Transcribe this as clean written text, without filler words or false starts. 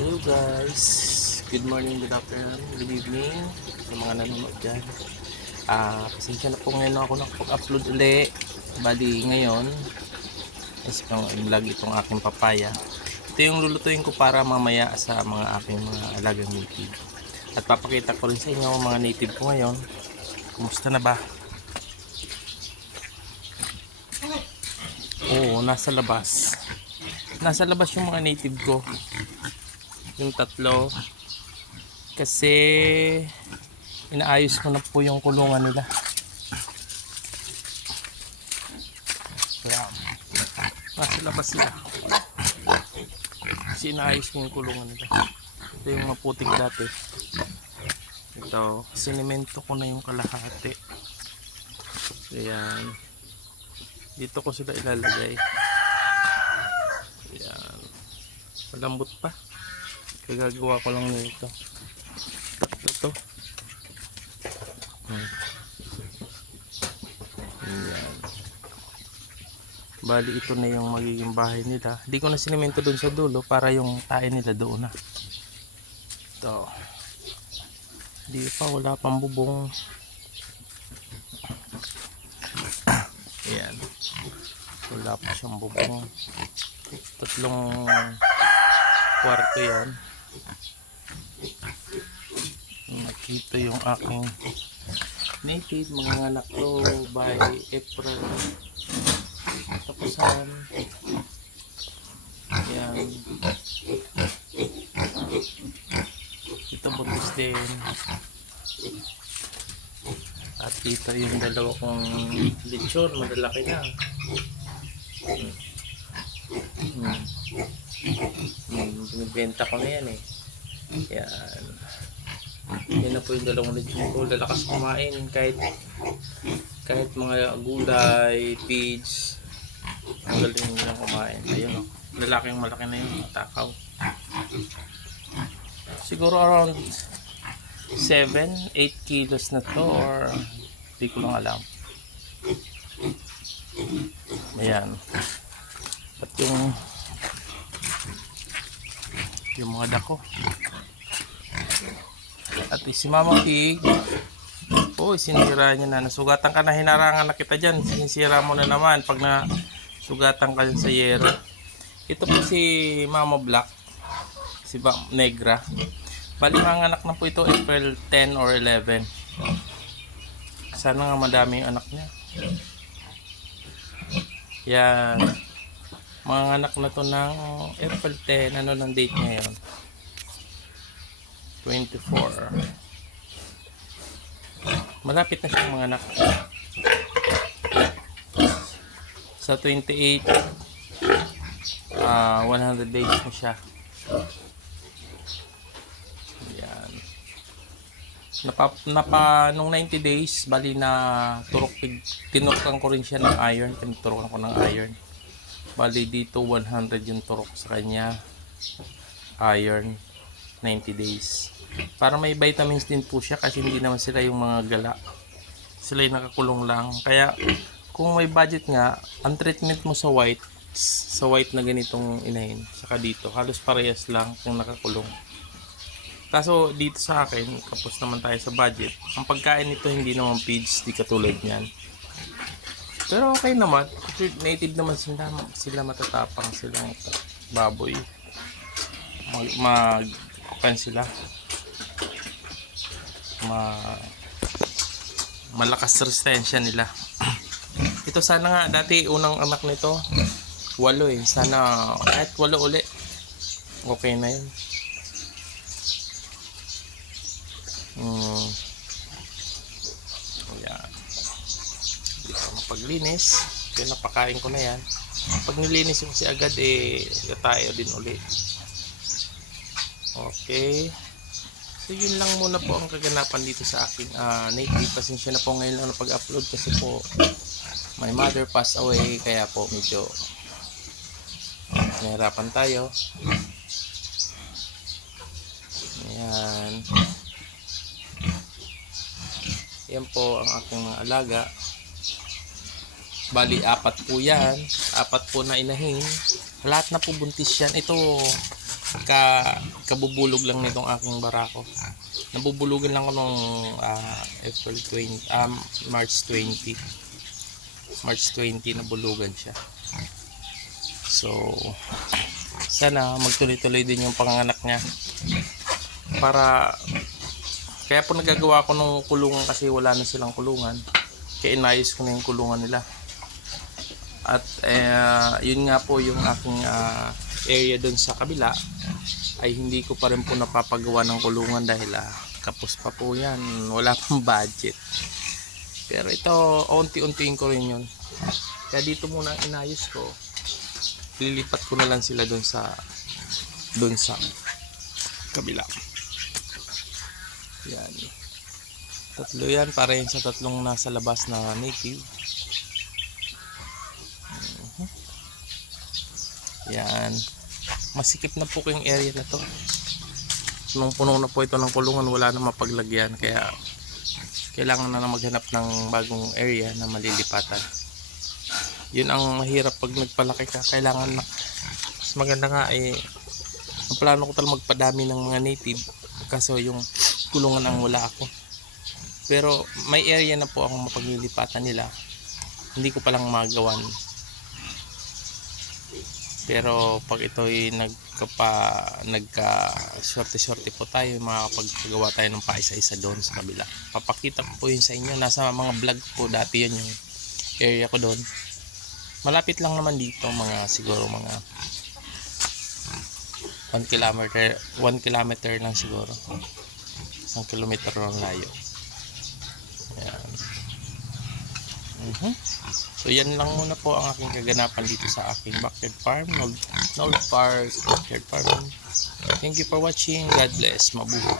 Hello guys, good morning, good afternoon, good evening sa mga nanonood dyan. Pasensya na po ngayon ako nakapag-upload ulit. Bali ngayon is vlog itong aking papaya. Ito yung lulutuin ko para mamaya sa mga aking mga alagang native. At papakita ko rin sa inyo ang mga native ko ngayon. Kumusta na ba? Oo, nasa labas yung mga native ko, yung tatlo, kasi inaayos ko na po yung kulungan nila. Kaya nasa labas sila kasi inaayos ko yung kulungan nila. Ito yung maputik dati, ito sinimento ko na yung kalahati. Ayan, dito ko sila ilalagay. Ayan, malambot pa, gagawa ko lang nito. Ito. Ayan. Bali ito na yung magiging bahay nila. Hindi ko na sinimento doon sa dulo para yung tae nila doon na. Ito. Hindi pa, wala pang bubong. Ayan. Wala pa siyang bubong. Tatlong kwarto yan. Nakita yung aking native, mga anak ko by April tapusan. Ayan, ito buntis din. At dito yung dalawa kong lechon, malalaki na. Binibenta ko na yan eh. Yan. Yan na po yung dalawang lechon ko. Lalakas kumain kahit mga gulay, pigs. Ang galing nilang kumain. Ayun o. Lalaking malaki na yung takaw. Siguro around 7-8 kilos na to, or hindi ko lang alam. Ayan. At yung mga dako. At si Mama Pig, sinira niya na. Nasugatan ka na, hinarangan na kita dyan. Sinisira mo na naman pag nasugatan ka dyan sa yero. Ito po si Mama Black, si Negra. Bali mga anak na po ito April 10 or 11. Sana nga madami yung anak niya. Yan. Mga anak na to ng April 10. Ano ng date ngayon? 24. Malapit na siyang mga anak. Sa 28, 100 days na siya. Yan. Nung 90 days, bali na tinurukan ko rin siya ng iron. Tinurukan ko ng iron. Bali dito 100 yung turok sa kanya. Iron. 90 days. Para may vitamins din po siya, kasi hindi naman sila yung mga gala. Sila yung nakakulong lang. Kaya kung may budget nga, ang treatment mo sa white na ganitong inahin, saka dito, halos parehas lang kung nakakulong. Kaso dito sa akin, kapos naman tayo sa budget, ang pagkain nito hindi naman feeds, di katulad niyan. Pero okay naman, native naman sila matatapang, silang baboy. Sila malakas resistensya nila. Ito sana nga dati unang anak nito 8 eh, sana kahit 8 uli okay na yun. Ayan, hindi ko mapaglinis, kaya napakain ko na yan. Pag nilinis ko kasi agad tayo din uli. Okay. So yun lang muna po ang kaganapan dito sa aking native. Pasensya na po ngayon lang na pag-upload kasi po my mother passed away, kaya po medyo nahirapan tayo. Ayan. Yan po ang aking mga alaga. Bali 4 po yan, 4 po na inahin. Lahat na po buntis yan. Ito kabubulog lang nitong aking barako. Nabubulugan lang ko nung April 20, March 20. March 20 nabulugan siya. So, sana magtuloy-tuloy din yung panganganak niya. Kaya po nagagawa ko nung kulungan kasi wala na silang kulungan. Kaya inayos ko na yung kulungan nila. At yun nga po yung aking area doon sa kabila ay hindi ko pa rin po napapagawa ng kulungan dahil kapos pa po yan, wala pang budget. Pero ito unti-untiin ko rin yun, kaya dito muna inayos ko, lilipat ko na lang sila doon sa kabila. Yan, tatlo yan, para yan sa tatlong nasa labas na native. Yan, masikip na po yung area na to. Punong-puno na po ito ng kulungan, wala na mapaglagyan, kaya kailangan na maghanap ng bagong area na malilipatan. Yun ang mahirap pag nagpalaki ka, kailangan na mas maganda nga ang plano ko talaga magpadami ng mga native, kaso yung kulungan ang wala ako. Pero may area na po akong mapaglilipatan nila, hindi ko palang magawan. Pero pag ito'y nagka-shorty po tayo, makakapagpagawa tayo ng paisa-isa doon sa kabila. Papakita ko po yun sa inyo. Nasa mga vlog ko dati yun yung area ko doon. Malapit lang naman dito, siguro mga 1 kilometer lang siguro. 1 kilometer lang layo. Ayan. So yan lang muna po ang aking kaganapan dito sa aking backyard farm, Nold Park Backyard Farm. Thank you for watching. God bless. Mabuhay.